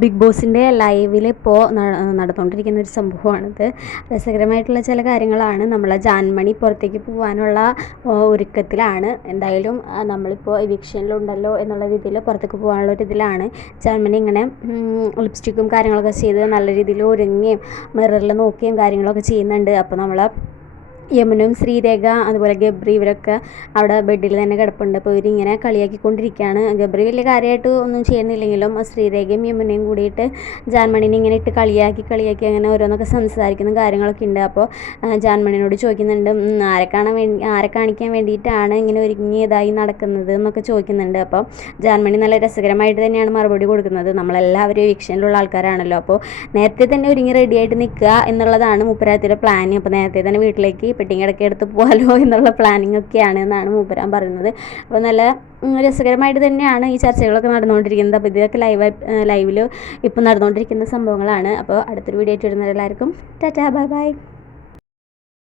Big ബോസിന്റെ ലൈവിൽ ഇപ്പോൾ നടന്നുകൊണ്ടിരിക്കുന്ന ഒരു സംഭവമാണിത്. രസകരമായിട്ടുള്ള ചില കാര്യങ്ങളാണ്. നമ്മളെ ജാൻമണി പുറത്തേക്ക് പോകാനുള്ള ഒരുക്കത്തിലാണ്. എന്തായാലും നമ്മളിപ്പോൾ എവിക്ഷനിലുണ്ടല്ലോ എന്നുള്ള രീതിയിൽ പുറത്തേക്ക് പോകാനുള്ള ഒരു ഇതിലാണ്. ജാൻമണി ഇങ്ങനെ ലിപ്സ്റ്റിക്കും കാര്യങ്ങളൊക്കെ ചെയ്ത് നല്ല രീതിയിൽ ഒരുങ്ങുകയും മിററിൽ നോക്കുകയും കാര്യങ്ങളൊക്കെ ചെയ്യുന്നുണ്ട്. അപ്പോൾ നമ്മൾ യമുനും ശ്രീരേഖ അതുപോലെ ഗബ്രി ഇവരൊക്കെ അവിടെ ബെഡിൽ തന്നെ കിടപ്പുണ്ട്. അപ്പോൾ ഇവരിങ്ങനെ കളിയാക്കിക്കൊണ്ടിരിക്കുകയാണ്. ഗബ്രി വലിയ കാര്യമായിട്ട് ഒന്നും ചെയ്യുന്നില്ലെങ്കിലും ശ്രീരേഖയും യമുനയും കൂടിയിട്ട് ജാൻമണിനെ ഇങ്ങനെ ഇട്ട് കളിയാക്കി കളിയാക്കി അങ്ങനെ ഓരോന്നൊക്കെ സംസാരിക്കുന്ന കാര്യങ്ങളൊക്കെ ഉണ്ട്. അപ്പോൾ ജാൻമണിനോട് ചോദിക്കുന്നുണ്ട് ആരെ കാണാൻ വേണ്ടി ആരെ കാണിക്കാൻ വേണ്ടിയിട്ടാണ് ഇങ്ങനെ ഒരുങ്ങിയതായി നടക്കുന്നത്? എന്നൊക്കെ ചോദിക്കുന്നുണ്ട്. അപ്പോൾ ജാൻമണി നല്ല രസകരമായിട്ട് തന്നെയാണ് മറുപടി കൊടുക്കുന്നത്. നമ്മളെല്ലാവരും വീക്ഷണിലുള്ള ആൾക്കാരാണല്ലോ. അപ്പോൾ നേരത്തെ തന്നെ ഒരുങ്ങി റെഡിയായിട്ട് നിൽക്കുക എന്നുള്ളതാണ് മുപ്പരാത്തിയുടെ പ്ലാൻ അപ്പോൾ നേരത്തെ തന്നെ വീട്ടിലേക്ക് പെട്ടിങ് ഇടയ്ക്ക് എടുത്ത് പോകാലോ എന്നുള്ള പ്ലാനിങ് ഒക്കെയാണ് എന്നാണ് മൂപ്പരാൻ പറയുന്നത്. അപ്പോൾ നല്ല രസകരമായിട്ട് തന്നെയാണ് ഈ ചർച്ചകളൊക്കെ നടന്നുകൊണ്ടിരിക്കുന്നത്. അപ്പോൾ ഇതൊക്കെ ലൈവ് ലൈവിൽ ഇപ്പോൾ നടന്നുകൊണ്ടിരിക്കുന്ന സംഭവങ്ങളാണ്. അപ്പോൾ അടുത്തൊരു വീഡിയോ ആയിട്ട് വരുന്നവരെല്ലാവർക്കും ടാറ്റാ ബൈ ബൈ.